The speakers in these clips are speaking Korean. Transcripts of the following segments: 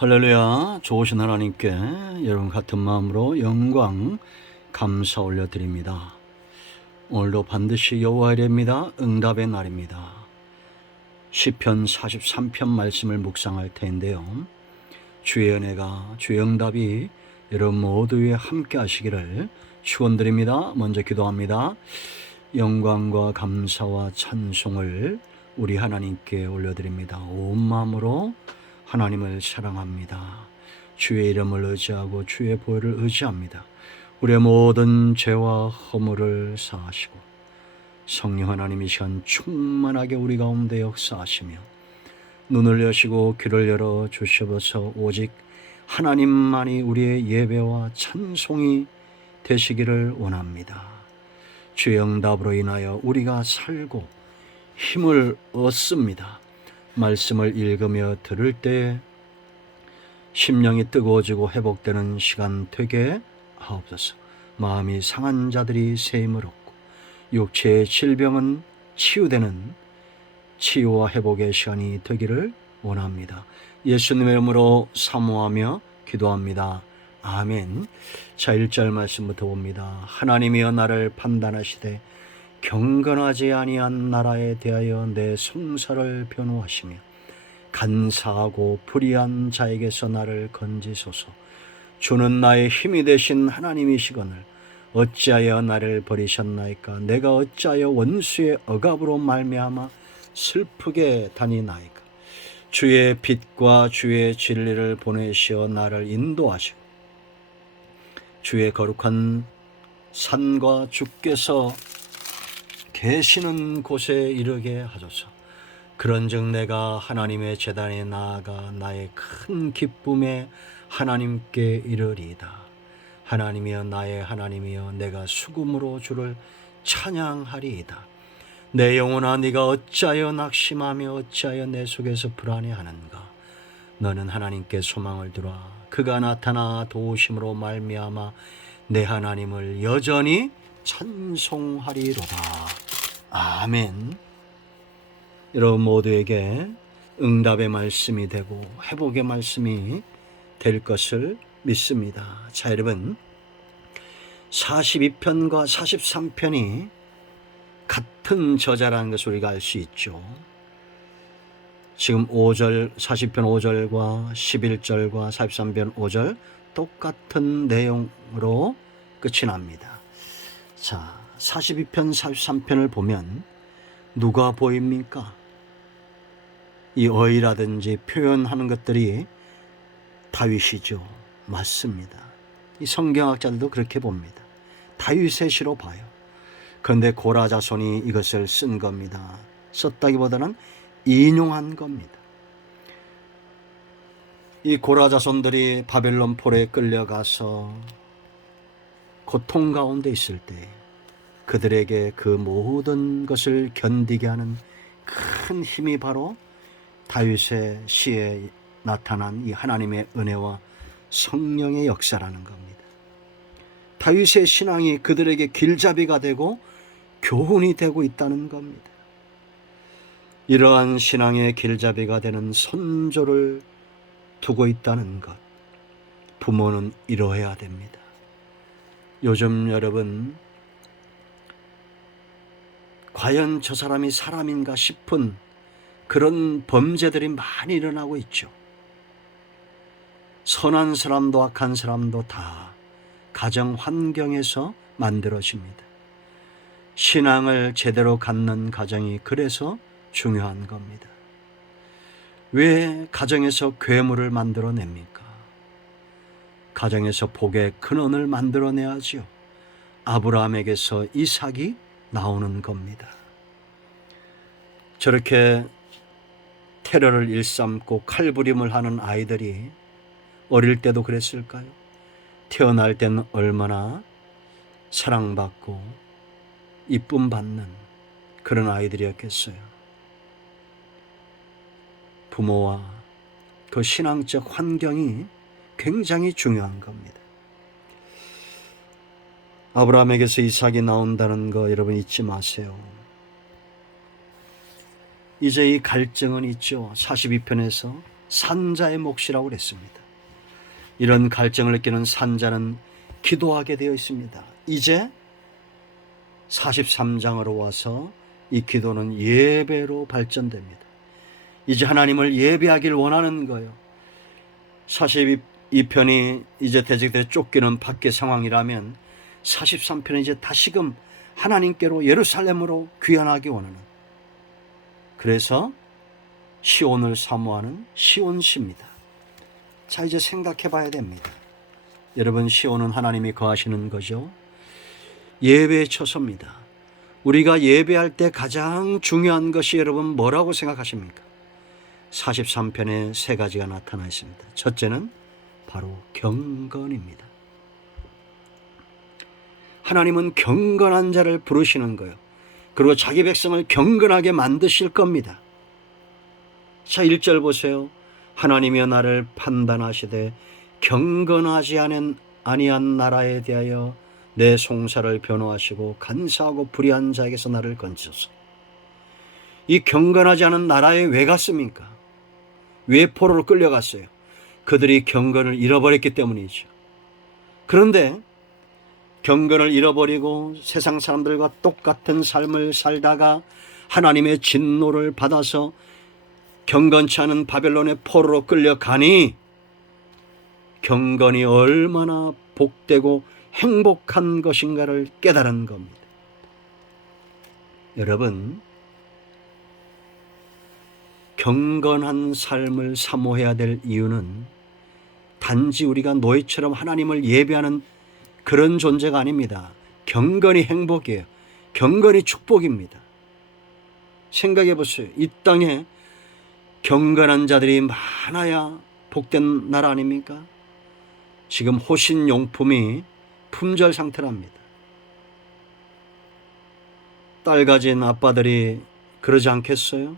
할렐루야. 좋으신 하나님께 여러분 같은 마음으로 영광 감사 올려드립니다. 오늘도 반드시 여호와의 일입니다. 응답의 날입니다. 시편 43편 말씀을 묵상할 텐데요. 주의 은혜가 주의 응답이 여러분 모두에 함께 하시기를 축원드립니다. 먼저 기도합니다. 영광과 감사와 찬송을 우리 하나님께 올려드립니다. 온 마음으로 하나님을 사랑합니다. 주의 이름을 의지하고 주의 보혈을 의지합니다. 우리의 모든 죄와 허물을 사하시고 성령 하나님 이 시간 충만하게 우리 가운데 역사하시며 눈을 여시고 귀를 열어 주셔서 오직 하나님만이 우리의 예배와 찬송이 되시기를 원합니다. 주의 응답으로 인하여 우리가 살고 힘을 얻습니다. 말씀을 읽으며 들을 때 심령이 뜨거워지고 회복되는 시간 되게 하옵소서. 마음이 상한 자들이 새 힘을 얻고 육체의 질병은 치유되는 치유와 회복의 시간이 되기를 원합니다. 예수님의 이름으로 사모하며 기도합니다. 아멘. 자, 1절 말씀부터 봅니다. 하나님이여 나를 판단하시되 경건하지 아니한 나라에 대하여 내 송사를 변호하시며 간사하고 불의한 자에게서 나를 건지소서. 주는 나의 힘이 되신 하나님이시거늘 어찌하여 나를 버리셨나이까. 내가 어찌하여 원수의 억압으로 말미암아 슬프게 다니나이까. 주의 빛과 주의 진리를 보내시어 나를 인도하시고 주의 거룩한 산과 주께서 계시는 곳에 이르게 하소서. 그런즉 내가 하나님의 제단에 나아가 나의 큰 기쁨에 하나님께 이르리이다. 하나님이여 나의 하나님이여 내가 수금으로 주를 찬양하리이다. 내 영혼아 네가 어찌하여 낙심하며 어찌하여 내 속에서 불안해하는가. 너는 하나님께 소망을 두라. 그가 나타나 도우심으로 말미암아 내 하나님을 여전히 찬송하리로다. 아멘. 여러분 모두에게 응답의 말씀이 되고 회복의 말씀이 될 것을 믿습니다. 자, 여러분 42편과 43편이 같은 저자라는 것을 우리가 알 수 있죠. 지금 5절 40편 5절과 11절과 43편 5절 똑같은 내용으로 끝이 납니다. 자, 42편 43편을 보면 누가 보입니까? 이 어휘라든지 표현하는 것들이 다윗이죠. 맞습니다. 이 성경학자들도 그렇게 봅니다. 다윗의 시로 봐요. 그런데 고라 자손이 이것을 쓴 겁니다. 썼다기보다는 인용한 겁니다. 이 고라 자손들이 바벨론 폴에 끌려가서 고통 가운데 있을 때 그들에게 그 모든 것을 견디게 하는 큰 힘이 바로 다윗의 시에 나타난 이 하나님의 은혜와 성령의 역사라는 겁니다. 다윗의 신앙이 그들에게 길잡이가 되고 교훈이 되고 있다는 겁니다. 이러한 신앙의 길잡이가 되는 선조를 두고 있다는 것, 부모는 이뤄야 됩니다. 요즘 여러분 과연 저 사람이 사람인가 싶은 그런 범죄들이 많이 일어나고 있죠. 선한 사람도 악한 사람도 다 가정 환경에서 만들어집니다. 신앙을 제대로 갖는 가정이 그래서 중요한 겁니다. 왜 가정에서 괴물을 만들어냅니까? 가정에서 복의 근원을 만들어내야지요. 아브라함에게서 이삭이 나오는 겁니다. 저렇게 테러를 일삼고 칼부림을 하는 아이들이 어릴 때도 그랬을까요? 태어날 때는 얼마나 사랑받고 이쁨 받는 그런 아이들이었겠어요. 부모와 그 신앙적 환경이 굉장히 중요한 겁니다. 아브라함에게서 이삭이 나온다는 거 여러분 잊지 마세요. 이제 이 갈증은 있죠. 42편에서 산자의 몫이라고 그랬습니다. 이런 갈증을 느끼는 산자는 기도하게 되어 있습니다. 이제 43장으로 와서 이 기도는 예배로 발전됩니다. 이제 하나님을 예배하길 원하는 거예요. 42편이 이제 대적들에 쫓기는 밖의 상황이라면 43편은 이제 다시금 하나님께로 예루살렘으로 귀환하기 원하는, 그래서 시온을 사모하는 시온시입니다. 자, 이제 생각해 봐야 됩니다. 여러분, 시온은 하나님이 거하시는 거죠. 예배의 처소입니다. 우리가 예배할 때 가장 중요한 것이 여러분 뭐라고 생각하십니까? 43편에 세 가지가 나타나 있습니다. 첫째는 바로 경건입니다. 하나님은 경건한 자를 부르시는 거예요. 그리고 자기 백성을 경건하게 만드실 겁니다. 자, 1절 보세요. 하나님이여 나를 판단하시되 경건하지 아니한 나라에 대하여 내 송사를 변호하시고 간사하고 불의한 자에게서 나를 건지소서. 이 경건하지 않은 나라에 왜 갔습니까? 왜 포로로 끌려갔어요? 그들이 경건을 잃어버렸기 때문이죠. 그런데 경건을 잃어버리고 세상 사람들과 똑같은 삶을 살다가 하나님의 진노를 받아서 경건치 않은 바벨론의 포로로 끌려가니 경건이 얼마나 복되고 행복한 것인가를 깨달은 겁니다. 여러분, 경건한 삶을 사모해야 될 이유는 단지 우리가 노예처럼 하나님을 예배하는 그런 존재가 아닙니다. 경건이 행복이에요. 경건이 축복입니다. 생각해 보세요. 이 땅에 경건한 자들이 많아야 복된 나라 아닙니까? 지금 호신용품이 품절 상태랍니다. 딸 가진 아빠들이 그러지 않겠어요?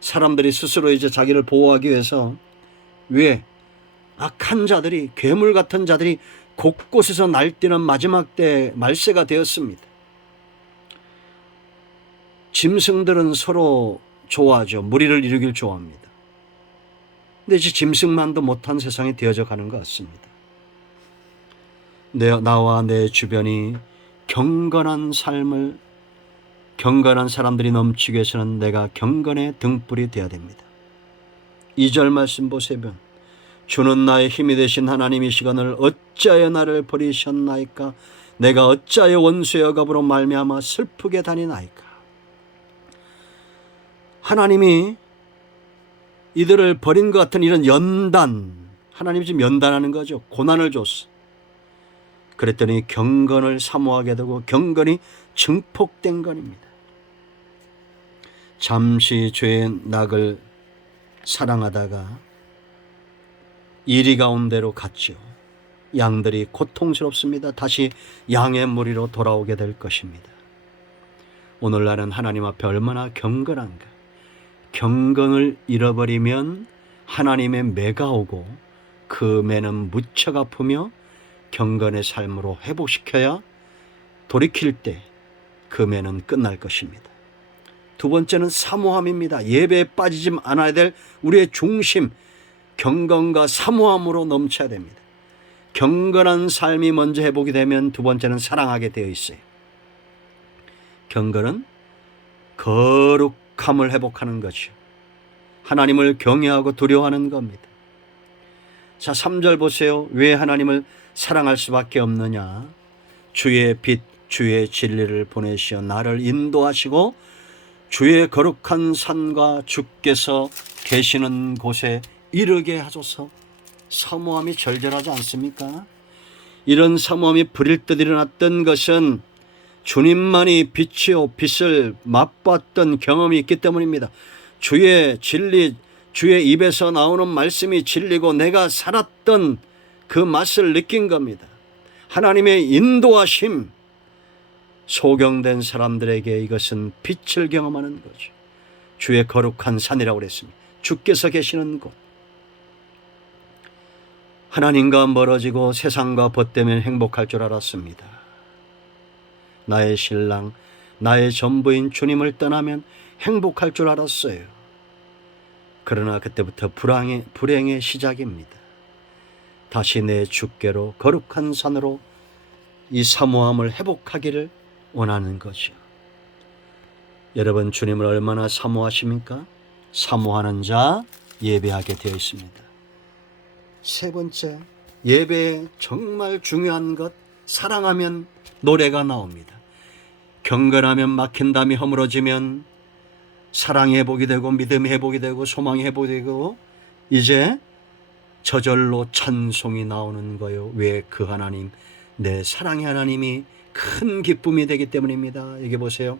사람들이 스스로 이제 자기를 보호하기 위해서 왜 악한 자들이, 괴물 같은 자들이 곳곳에서 날뛰는 마지막 때 말세가 되었습니다. 짐승들은 서로 좋아하죠. 무리를 이루길 좋아합니다. 근데 이제 짐승만도 못한 세상이 되어져 가는 것 같습니다. 나와 내 주변이 경건한 사람들이 넘치기 위해서는 내가 경건의 등불이 되어야 됩니다. 2절 말씀 보세요. 주는 나의 힘이 되신 하나님이시거늘 어찌하여 나를 버리셨나이까? 내가 어찌하여 원수의 억압으로 말미암아 슬프게 다니나이까? 하나님이 이들을 버린 것 같은 이런 연단, 하나님이 지금 연단하는 거죠. 고난을 줬어. 그랬더니 경건을 사모하게 되고 경건이 증폭된 것입니다. 잠시 죄의 낙을 사랑하다가 이리 가운데로 갔죠. 양들이 고통스럽습니다. 다시 양의 무리로 돌아오게 될 것입니다. 오늘날은 하나님 앞에 얼마나 경건한가. 경건을 잃어버리면 하나님의 매가 오고 그 매는 무척 아프며 경건의 삶으로 회복시켜야 돌이킬 때 그 매는 끝날 것입니다. 두 번째는 사모함입니다. 예배에 빠지지 않아야 될 우리의 중심, 경건과 사모함으로 넘쳐야 됩니다. 경건한 삶이 먼저 회복이 되면 두 번째는 사랑하게 되어 있어요. 경건은 거룩함을 회복하는 것이요, 하나님을 경외하고 두려워하는 겁니다. 자, 3절 보세요. 왜 하나님을 사랑할 수밖에 없느냐? 주의 빛, 주의 진리를 보내시어 나를 인도하시고 주의 거룩한 산과 주께서 계시는 곳에 이르게 하소서. 사모함이 절절하지 않습니까? 이런 사모함이 부릴 듯 일어났던 것은 주님만이 빛이요 빛을 맛봤던 경험이 있기 때문입니다. 주의 진리, 주의 입에서 나오는 말씀이 진리고 내가 살았던 그 맛을 느낀 겁니다. 하나님의 인도하심, 소경된 사람들에게 이것은 빛을 경험하는 거죠. 주의 거룩한 산이라고 그랬습니다. 주께서 계시는 곳. 하나님과 멀어지고 세상과 벗되면 행복할 줄 알았습니다. 나의 신랑, 나의 전부인 주님을 떠나면 행복할 줄 알았어요. 그러나 그때부터 불행의 시작입니다. 다시 내 주께로 거룩한 산으로 이 사모함을 회복하기를 원하는 거죠. 여러분, 주님을 얼마나 사모하십니까? 사모하는 자 예배하게 되어 있습니다. 세 번째, 예배에 정말 중요한 것, 사랑하면 노래가 나옵니다. 경건하면 막힌 담이 허물어지면 사랑의 회복이 되고 믿음의 회복이 되고 소망의 회복이 되고 이제 저절로 찬송이 나오는 거예요. 왜? 그 하나님, 내 사랑의 하나님이 큰 기쁨이 되기 때문입니다. 여기 보세요.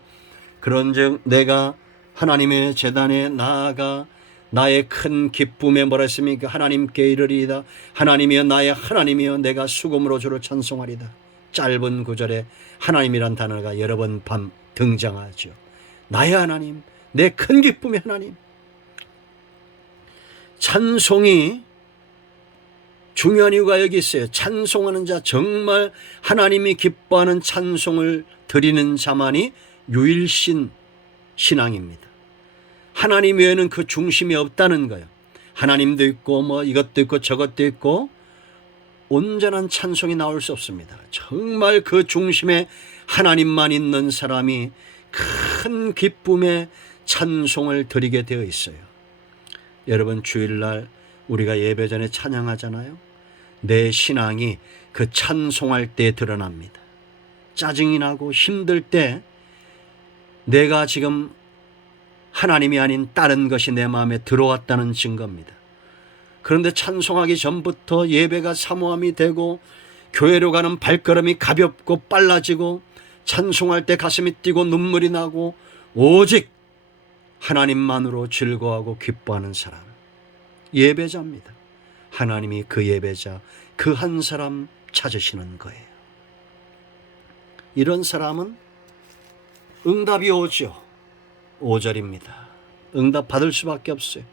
그런즉 내가 하나님의 제단에 나아가 나의 큰 기쁨에 뭐라 했습니까? 하나님께 이르리이다. 하나님이여 나의 하나님이여 내가 수금으로 주를 찬송하리다. 짧은 구절에 하나님이란 단어가 여러 번 등장하죠. 나의 하나님, 내 큰 기쁨의 하나님. 찬송이 중요한 이유가 여기 있어요. 찬송하는 자, 정말 하나님이 기뻐하는 찬송을 드리는 자만이 유일신 신앙입니다. 하나님 외에는 그 중심이 없다는 거예요. 하나님도 있고 뭐 이것도 있고 저것도 있고 온전한 찬송이 나올 수 없습니다. 정말 그 중심에 하나님만 있는 사람이 큰 기쁨의 찬송을 드리게 되어 있어요. 여러분, 주일날 우리가 예배 전에 찬양하잖아요. 내 신앙이 그 찬송할 때 드러납니다. 짜증이 나고 힘들 때 내가 지금 하나님이 아닌 다른 것이 내 마음에 들어왔다는 증거입니다. 그런데 찬송하기 전부터 예배가 사모함이 되고 교회로 가는 발걸음이 가볍고 빨라지고 찬송할 때 가슴이 뛰고 눈물이 나고 오직 하나님만으로 즐거워하고 기뻐하는 사람, 예배자입니다. 하나님이 그 예배자, 그 한 사람 찾으시는 거예요. 이런 사람은 응답이 오죠. 5절입니다. 응답 받을 수밖에 없어요.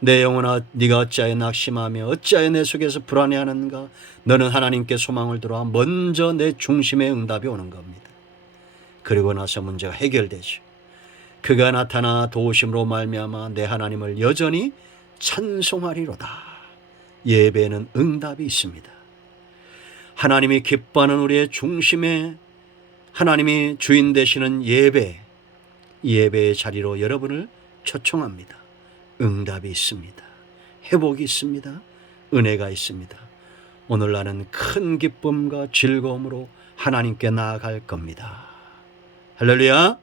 내 영혼아, 네가 어찌하여 낙심하며 어찌하여 내 속에서 불안해하는가? 너는 하나님께 소망을 들어 먼저 내 중심에 응답이 오는 겁니다. 그리고 나서 문제가 해결되죠. 그가 나타나 도우심으로 말미암아 내 하나님을 여전히 찬송하리로다. 예배에는 응답이 있습니다. 하나님이 기뻐하는 우리의 중심에 하나님이 주인 되시는 예배의 자리로 여러분을 초청합니다. 응답이 있습니다. 회복이 있습니다. 은혜가 있습니다. 오늘 나는 큰 기쁨과 즐거움으로 하나님께 나아갈 겁니다. 할렐루야.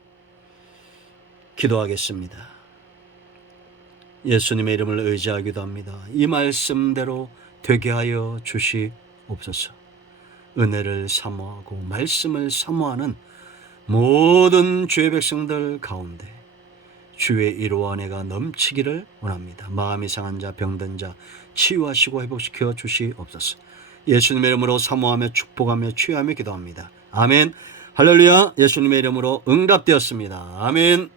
기도하겠습니다. 예수님의 이름을 의지하기도 합니다. 이 말씀대로 되게 하여 주시옵소서. 은혜를 사모하고 말씀을 사모하는 모든 주의 백성들 가운데 주의 이로와 은혜가 넘치기를 원합니다. 마음이 상한 자, 병든 자 치유하시고 회복시켜 주시옵소서. 예수님의 이름으로 사모하며 축복하며 취하며 기도합니다. 아멘. 할렐루야. 예수님의 이름으로 응답되었습니다. 아멘.